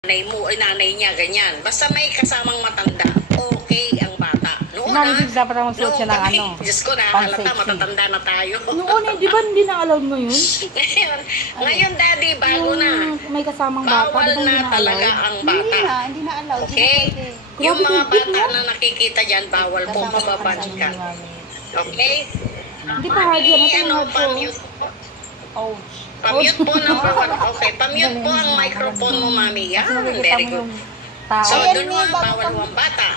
nanay mo o nanay niya, ganyan. Basta may kasamang matanda, okay ang bata. Noon Sinanibig dapat ang magsuot siya ng ano. Diyos ko, nakakalata, pang-sexy. matatanda na tayo. Noon di ba hindi na-allowed mo yun? ngayon, daddy, bago na. May kasamang bata, Bawal di ba hindi na talaga na-allowed? ang bata. Hindi na allowed. Okay? Hindi Yung Grabe, mga big bata no? na nakikita dyan, bawal po mababad ka. Okay? Hindi pa hard yan. Ito yung hard ko. Pa-mute. Ouch. Pa-mute po, number one. Okay, pa-mute po ang microphone mo, mami. Yan, very good. So, Tao. doon mo ang bawal mo ang bata.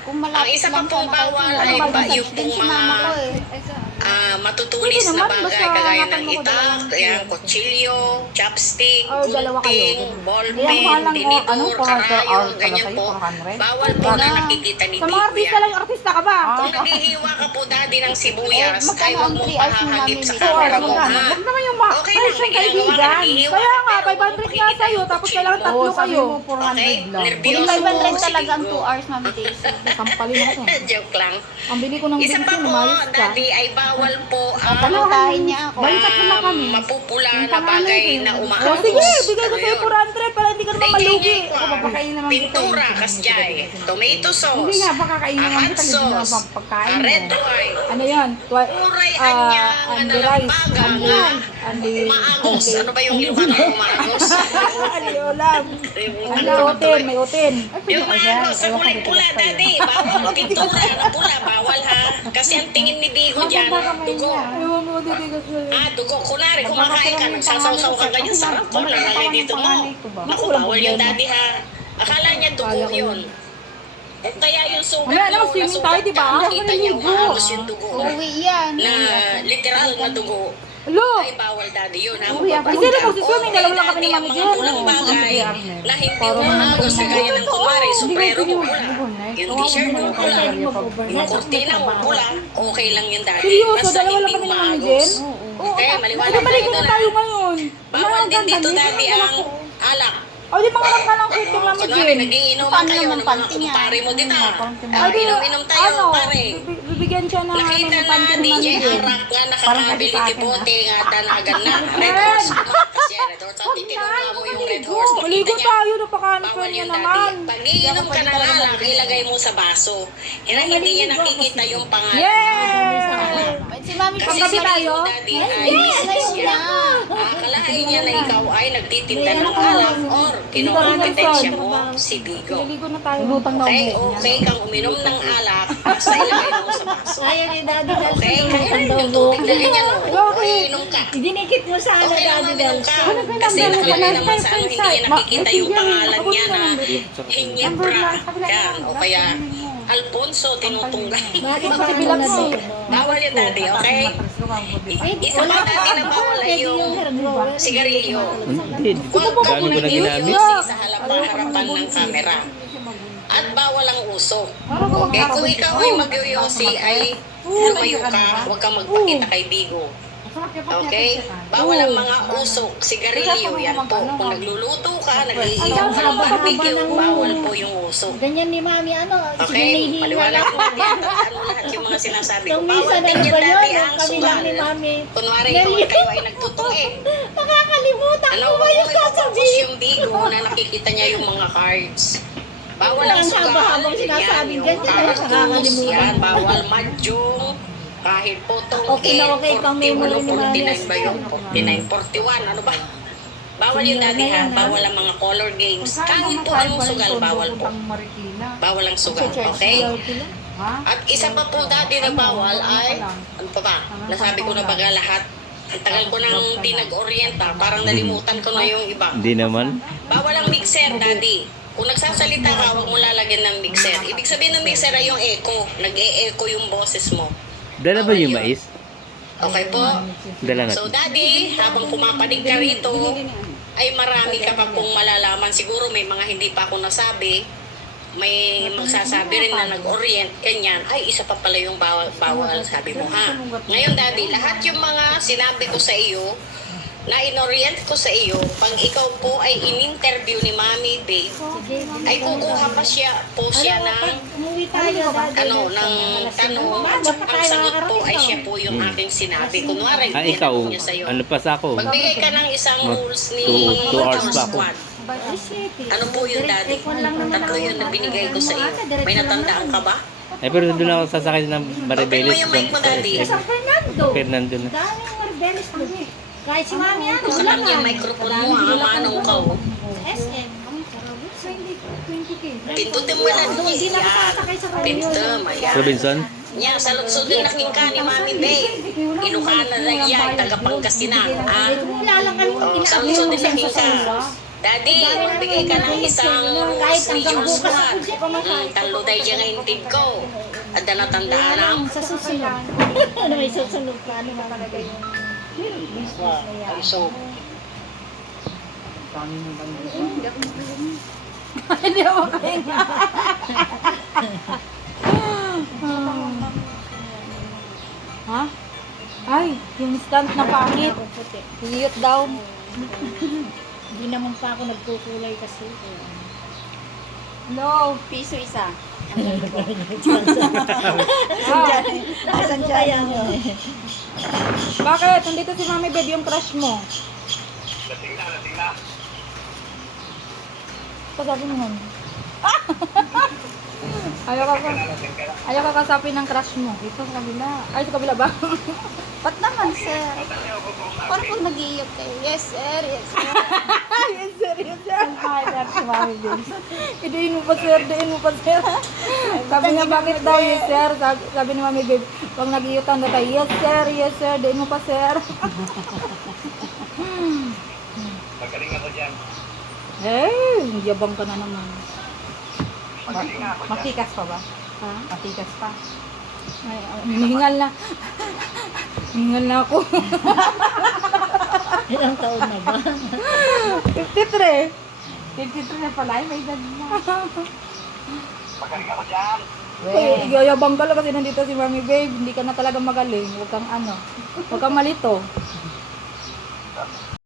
Kung Ang malapit isa pa lang pong siya, bawal nakikita ay mo, ba massage yung din pong si mama ko mga matutulis Pwede na naman, bagay basta kagaya hanapan ng mo ko itak, dalawang ayan, kilo. kutsilyo, chopstick, Oh, dalawa kayo. gunting, Kaya ko ballpen, lang, tinidor, anong 400 karayo, hours pala ganyan sa'yo, po. 400? Bawal po na nakikita ni Sa mga Bigo artista yan. lang, artista ka ba? Kung naghihiwa ka po daddy ng sibuyas, magkano ay huwag ang mong 3 hours mo pahahagip namin sa eh? 2 hours, camera mo, magkano? ha? Huwag naman yung Okay lang, presyon may ginagawa ka, kaibigan. naghihiwa Kaya ka, nga, pero 500 nga makikita sa'yo, yung tapos kutsilyo kailangan mo. tatlo Oo, sabi kayo. mo 400 Okay? lang. Nervyoso Hindi, 500 si talaga ang Bigo. 2 hours, Mami Daisy. Sampalin ako. Joke lang. Ang bili ko ng Isa pa bensin, po, umayos ka. daddy, ay bawal po ang Panutahin niya ako. Bansak ko na kami. mapupula Yung na panganay bagay ko na yun. umaagos. O sige, bigay ko Ano sa'yo yun? 400 para hindi ka naman malugi. Ako, papakain naman kita. Pintura, kasjay, tomato sauce, Hindi nga, papakain naman hot kita. Hindi naman sauce, pagkain mo. red wine, Ano yan? uray anya, Andi rice. nalampaga, Andi... umaagos. Ano ba yung Ilocano umaagos? Andi ulam. Andi oten, may oten. Yung maagos sa kulay pula, daddy. Bawal pintura na pula, bawal ha. Kasi ang tingin ni Bigo dyan, dugo. Ewan mo, hindi ko sa'yo. Dugo. Kunwari, kumakain ka, nagsasaw-saw ka ganyan, sarap po, lalagay dito mo. Naku, bawal yung daddy ha. Akala niya dugo yun. O kaya yung sugat Mamaya na, mo, mag-swimming tayo, di ba? nakita niya umaagos yung dugo. Uuwi yan. Na literal na dugo. Lo! Ay, bawal daddy yun. Ha? Uy, ako. Kasi na magsiswimming, dalawa lang kami ni Mami Mga Jen. pulang bagay na hindi umaagos kagaya ng kumari, sombrero mo pula. Yung t-shirt mo pula. Yung kurtina mo pula. Okay lang yun daddy. Seryoso, Basta dalawa lang hindi kami ni Mami umaagos. Jen? Okay, maliwanag Ano balik tayo na doon, tayo ha? ngayon? Bawal din dito daddy ang alak. O, di mga lang ka ng shirt yung Mami Kunwari, Jen. nagiinuman Paano kayo naman ng mga panty niya? kumpare mo din ha. Ay, di, Inom-inom tayo, ano, pare. bibigyan siya ng Nakita ng na panty DJ ni Mami Jen. Arak nga Parang nakakabili kasi sa ni akin, Bote nga danagan na. Jen! Red horse. Kasi red horse. At tinunga mo yung red horse. Makita Maligo niya. tayo, napaka-unfair Bawal niya yung naman. daddy. Pag iinom ka ng alak, ilagay mo sa baso. Hindi niya nakikita yung pangalan. Yeah! Si Mami Kasi Paggabi si tayo? Bigo daddy ay business niya. Akalain niya na ikaw ay nagtitinda ng alak or kinukompetensya mo si Bigo. Maligo na tayo. Lutang na Okay, okay kang uminom ng alak, basta ilagay mo sa baso. Ayaw ni Daddy Del. Okay, kaya yung tubig na ganyan, okay, inom ka. Dinikit mo sa ano, Okay lang Daddy uminom Del. ka. Kasi nakalagay naman sa ano, hindi niya nakikita yung pangalan niya na Hinyebra. Yan, o kaya Alfonso, tinutunggal. Bakit ba Pati ano bilang na mo. dito? Bawal yung daddy, okay? Isa pa daddy na bawal ay yung sigarilyo. Huwag ka Gaano muna ko na ginamit? sa harapan ng kamera. At bawal ang uso. Okay, kung ikaw ay magyoyosi ay lumayo ka, huwag kang magpakita kay Bigo. Okay? Bawal ang mga usok, sigarilyo, yan po. Kung nagluluto ka, nag-iiyaw ka ng barbecue, bawal po yung usok. Ganyan ni Mami, ano, Okay? sinihila Paliwanag lang. ko yan. Ano lahat yung mga sinasabi ko. Nung Bawal minsan, din ano yan ba yun? dati Nung ang kami lang ni sugal. Mami. Kunwari ikaw ay kayo ay nagtutuin. Nakakalimutan Ano ko ba yung focus sasabihin? yung Bigo na nakikita niya yung mga cards. Bawal ang Ang sugal. haba-habang sinasabi Yan, dyan, yung kaya cartoons, nakakalimutan. yan, bawal madyong. Kahit po Okay na okay pang memory ni Mami. 49 ba yun? 49, 41, ano ba? Bawal yun dati ha, bawal ang mga color games. Kahit po anong sugal, bawal po. Bawal ang sugal, okay? At isa pa po dati na bawal ay, ano pa ba? Nasabi ko na baga lahat. Ang tagal ko nang di nag-orienta, parang nalimutan ko na yung iba. Hindi naman. Bawal ang mixer, daddy. Kung nagsasalita ka, huwag mo lalagyan ng mixer. Ibig sabihin ng mixer ay yung echo. Nag-e-echo yung boses mo. Dala ba yung mais? Okay po? Dala na. So, daddy, habang pumapanig ka rito, ay marami ka pa pong malalaman. Siguro may mga hindi pa ako nasabi. May magsasabi rin na nag-orient, ganyan. Ay, isa pa pala yung bawal, sabi mo, ha? Ngayon, daddy, lahat yung mga sinabi ko sa iyo, na in-orient ko sa iyo, pag ikaw po ay in-interview ni Mami Babe, ay kukuha pa siya po siya ng Umuwi tayo, Daddy. ng tanong, at ang sagot po ay siya po yung aking sinabi. Kunwari, Ikaw, tinanong niya sa'yo. ano pa sa ako? Magbigay ka ng isang rules ni Two hours Power pa ako. Squad. Ano po yun, Daddy? Tatlo yun na binigay ko sa iyo. May natandaan ka ba? Ay, pero doon ako sasakay ng Open mo Maribelis. yung mic mo, Daddy. Sa Fernando. Fernando na. Daming Maribelis doon eh. Kahit si Mami ano, Sa kanya yung microphone mo, ha? Manong ka, oh. SM. Sa hindi 20K. Pindutin mo lang Doon, hindi na ako yan. sasakay sa kanya. Pindutin, ayan. Robinson? Yan, salot-sudin na king ka ni Mami Bay. Ilocana na yan, taga-Pangasinan, ha? Nilalakal mo, Oh, salot-sudin na king ka. Daddy, magbigay ka ng isang kahit rose hanggang religious bukas one. ako dyan. Talo tayo dyan ang intid ko. At na natandaan na. Sa susunod. Ano may susunod ka? Ano ba talaga yung business na yan? Hindi ako makahinga. Ha? Ay, yung instant na pangit. Hiyot down. Hindi naman pa ako nagkukulay kasi. No. Piso isa. Asan kaya mo? Bakit? Nandito si Mami Babe yung crush mo. Pasabi mo nun. Ayaw ka kasapin ng crush mo. Dito sa kabila. Ay, sa kabila ba? Ba't naman, sir? Paano pag nag-iiyok kayo? Yes, sir. Yes, sir. Yes, serious yan. Ay, si Mami Babe. Idiin mo pa, sir. Idiin mo pa, sir. Sabi niya, bakit daw, yes, sir? Sabi ni Mami Babe, pag nag-iyutan na tayo, yes, sir. Yes, sir. Idiin mo pa, sir. Magaling ako dyan. Eh, yabang ka na naman. Matikas pa ba? Ha? Matikas pa? Ay, hinihingal na. Hinihingal na ako. Ilang taon na ba? 53. 53 na pala. Ay, may edad na. Magaling ako dyan. Ay, yayabang ka lang kasi nandito si Mami Babe. Hindi ka na talaga magaling. Huwag kang ano. Huwag kang malito.